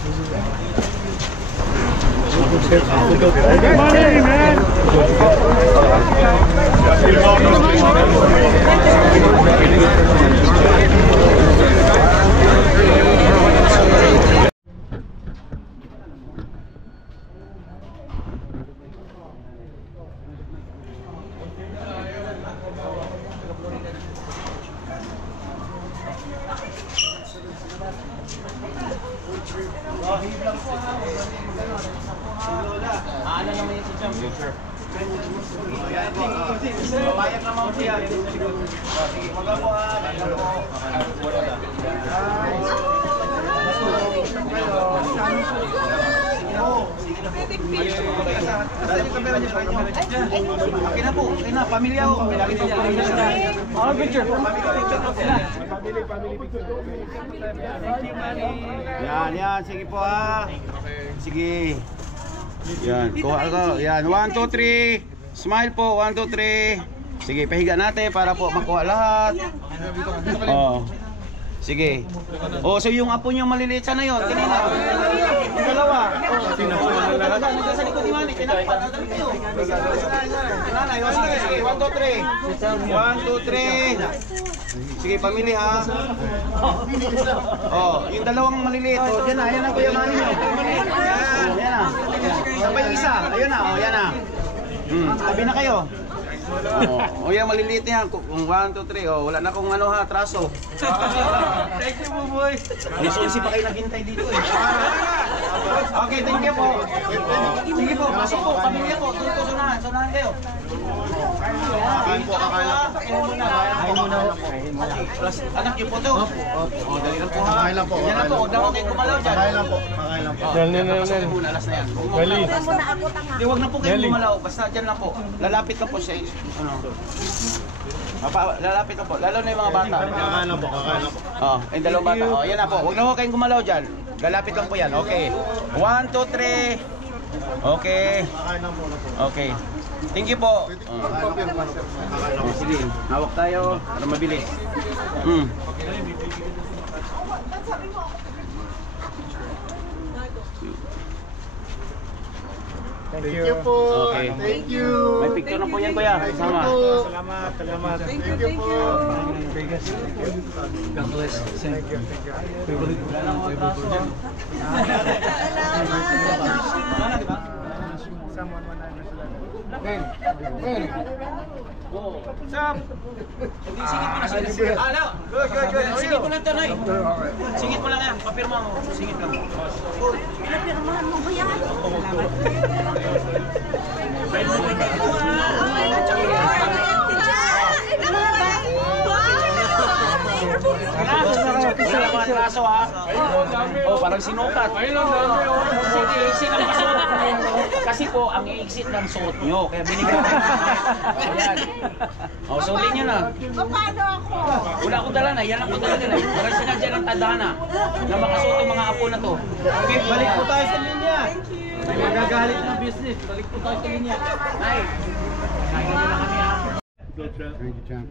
Good morning, man. Ano naman yung si Cham? Future. Babayag naman po yan. Sige, maga po ha. Okay na po, okay na, pamilya ho. All picture po. Yan, sige po ha. Sige. Yan, kuha ko. Yan, 1, 2, 3. Smile po, 1, 2, 3. Sige, pahiga natin para po makuha lahat. Oh. Sige. Oh, so yung apo niyo maliliit sana yon. Kanina. Yung dalawa. Nasa sa likod ni Manny. Kinapa. Nanay, sige, 1, 2, 3. 1, 2, 3. Sige, pamili ha. Oh, yung dalawang maliliit. Oh, diyan na. Ayan na Kuya Manny. Ayan na. Sabay yung isa. Ayun na. Oh, yan na. Tabi na kayo. Oh, yan maliliit niya. Kung 1, 2, 3. Oh, wala na kung ano ha, traso. Thank you, Buboy. Alis-alis pa kayo naghintay dito eh. Okay, thank you po. Sige po, pasok po. Pamilya po. Tuto, sunahan kayo. Kakain po, kakain lang. Kakain muna po. Anak niyo po to? Opo. Dali lang po ha. Kakain lang po. Yan lang po, huwag lang kayo gumalaw dyan. Kakain lang po. Nel. Alas na yan. Gali. Di, huwag na po kayo gumalaw. Basta dyan lang po. Lalapit lang po siya. Ano? Lalapit lang po. Lalo na yung mga bata. Kakain lang po, kakain lang po. Oh, yung dalawang bata. Oh, yan na po. Huwag na po kayong gumalaw dyan. Lalapit lang po yan. Okay. 1, 2, 3. Okay. Kakain lang po. Okay. Thank you po. Oh, sige. Hawak tayo para mabilis. Thank you po. Okay. Thank you. May picture na po yan, kuya. Sama. Salamat. Thank you po. God bless. Thank you. Sam! Singit mo na singit. Ano? Good. Singit mo lang ito, Noy. Singit mo lang yan. Papirma mo. Singit lang. Pinapirmahan mo ba yan? Salamat raso ha. Oh, parang sinukat. Iksi ng pasuot. Kasi po, ang i-exit ng suot nyo. Kaya binigyan ko. Ayan. Oh, sulit nyo na. Paano ako? Wala akong dala na. Yan lang po dala nila. Parang sinadya ng tadhana na makasuot ang mga apo na to. Okay, balik po tayo sa linya. Nagagalit ng business. Balik po tayo sa linya. Nay. Kain na kami ha. Thank you, champ.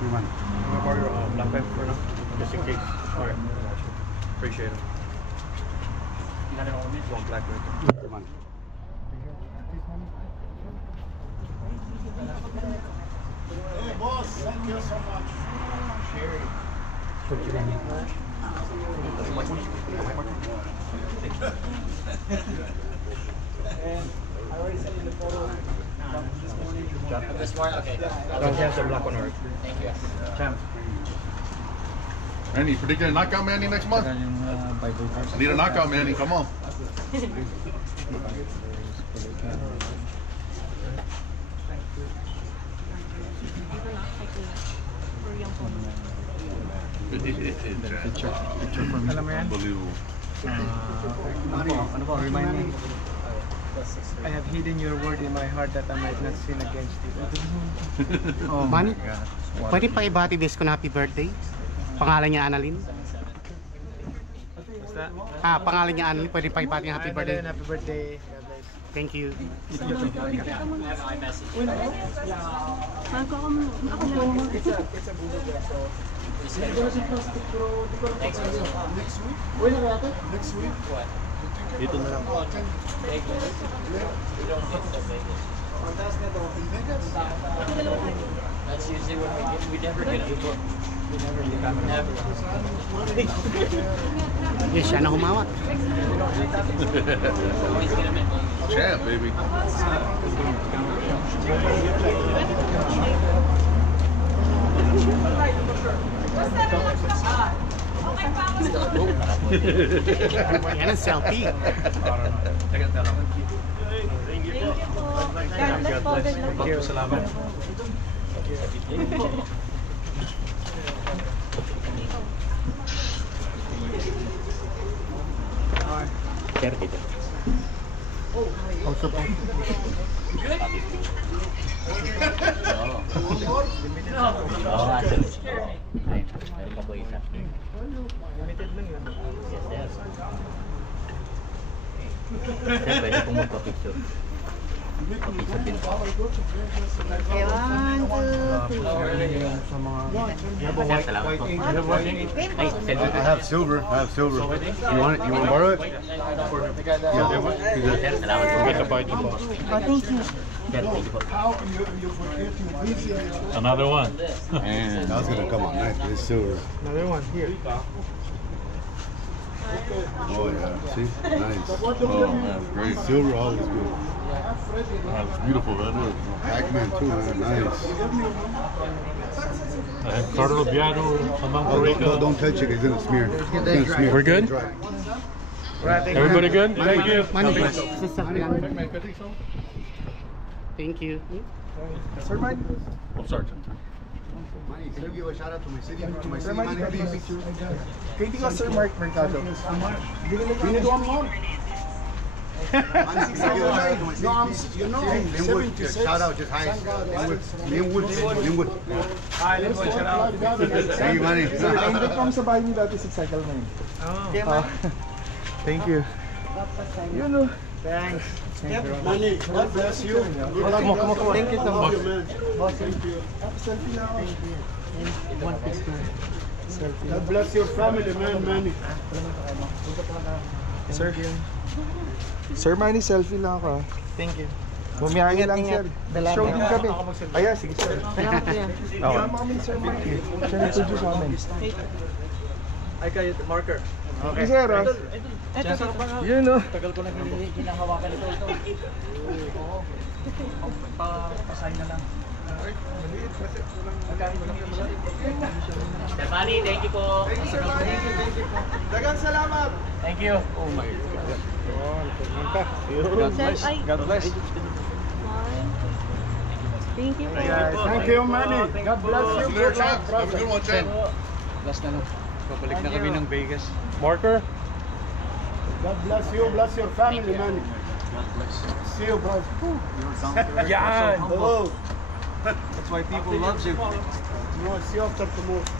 Naman. Black pen for now. Just in case. Alright. Appreciate it. One black pen. Naman. Hey, boss. Thank you so much. Sherry. I already sent you the photo this morning. This morning? Okay. Don't have the black one or thank you. Champ. Any particular knockout Manny next month? I need a knockout Manny, come on. Alam mo yan? Unbelievable. Ano po? Remind me. I have hidden your word in my heart that I might not sin against you. Oh Manny, my God. pwede pa ibati this ko na happy birthday? Pangalan niya Annalyn? Basta Pangalan niya Anli, pwede pa ipati happy birthday. Happy birthday. God bless. Thank you. It's a Google Drive, so Next week? Dito na lang. That's usually when we never get a book. We never get never. Yes, siya na humawak. Always get them in. Champ, baby. Yan ang selfie. salamat. Share dito. Also po. Oo nga, sir. Ay, meron pa po isa. Limited lang yun. Yes, sir. Sir, pwede pong magpa-picture. Pa-picture din po. Okay, 1, 2, 3. Sa mga Sir, salamat po. Ay, sir. I have silver. You want it? You want to borrow it? Sir, salamat po. Oh, thank you. Sir, thank you po. How you forget you busy? Another one. And that's gonna come out nice. It's silver. another one here. Oh yeah. See? Nice. Oh, man, great. Silver always good. That's beautiful, man. Pac-Man too, man. Nice. I have Carlo Biano, Among Oh, Rica. don't touch it. It's gonna smear. It's gonna smear. We're good? Dry. Everybody good? Thank you. Money. Thank you. Sir Mike. Oh, Sergeant. Can you give a shout out to my city? To my Sir city, Mike, man, please? Katie ka Sir Mark Mercado. Binigyan mo. No, Linwood, shout out, just hi. Linwood. Hi, Linwood, shout out. Thank you, money. Nandito kami sa bahay ni dati si Cycle Man. Thank you. Yun o. Thanks. Money, God bless you. Come on. Thank you so much. Thank you. Selfie na ako. One picture. Selfie. God bless your family, man, Manny. Sir. Sir Manny, selfie lang ako. Thank you. Bumiyahin lang, sir. Show din kami. Ayan, sige, sir. Salamat po yan. Kasama kami ni Sir Mike. Siya nag-produce namin. Ay kayo, marker. Okay, sir. Yun o. Tagal ko na hinahawakan ito. Pasign na lang. Sir Manny, thank you po. Dagang salamat. Thank you. Oh my God. God bless. God bless. Thank you po. Thank you, Manny. God bless you. See you later, champ. Have a good one, champ. Last na lang. Babalik na kami ng Vegas. Marker? God bless you, bless your family, Manny. See you, bro. Yan. Hello. That's why people love you. No, see you after tomorrow.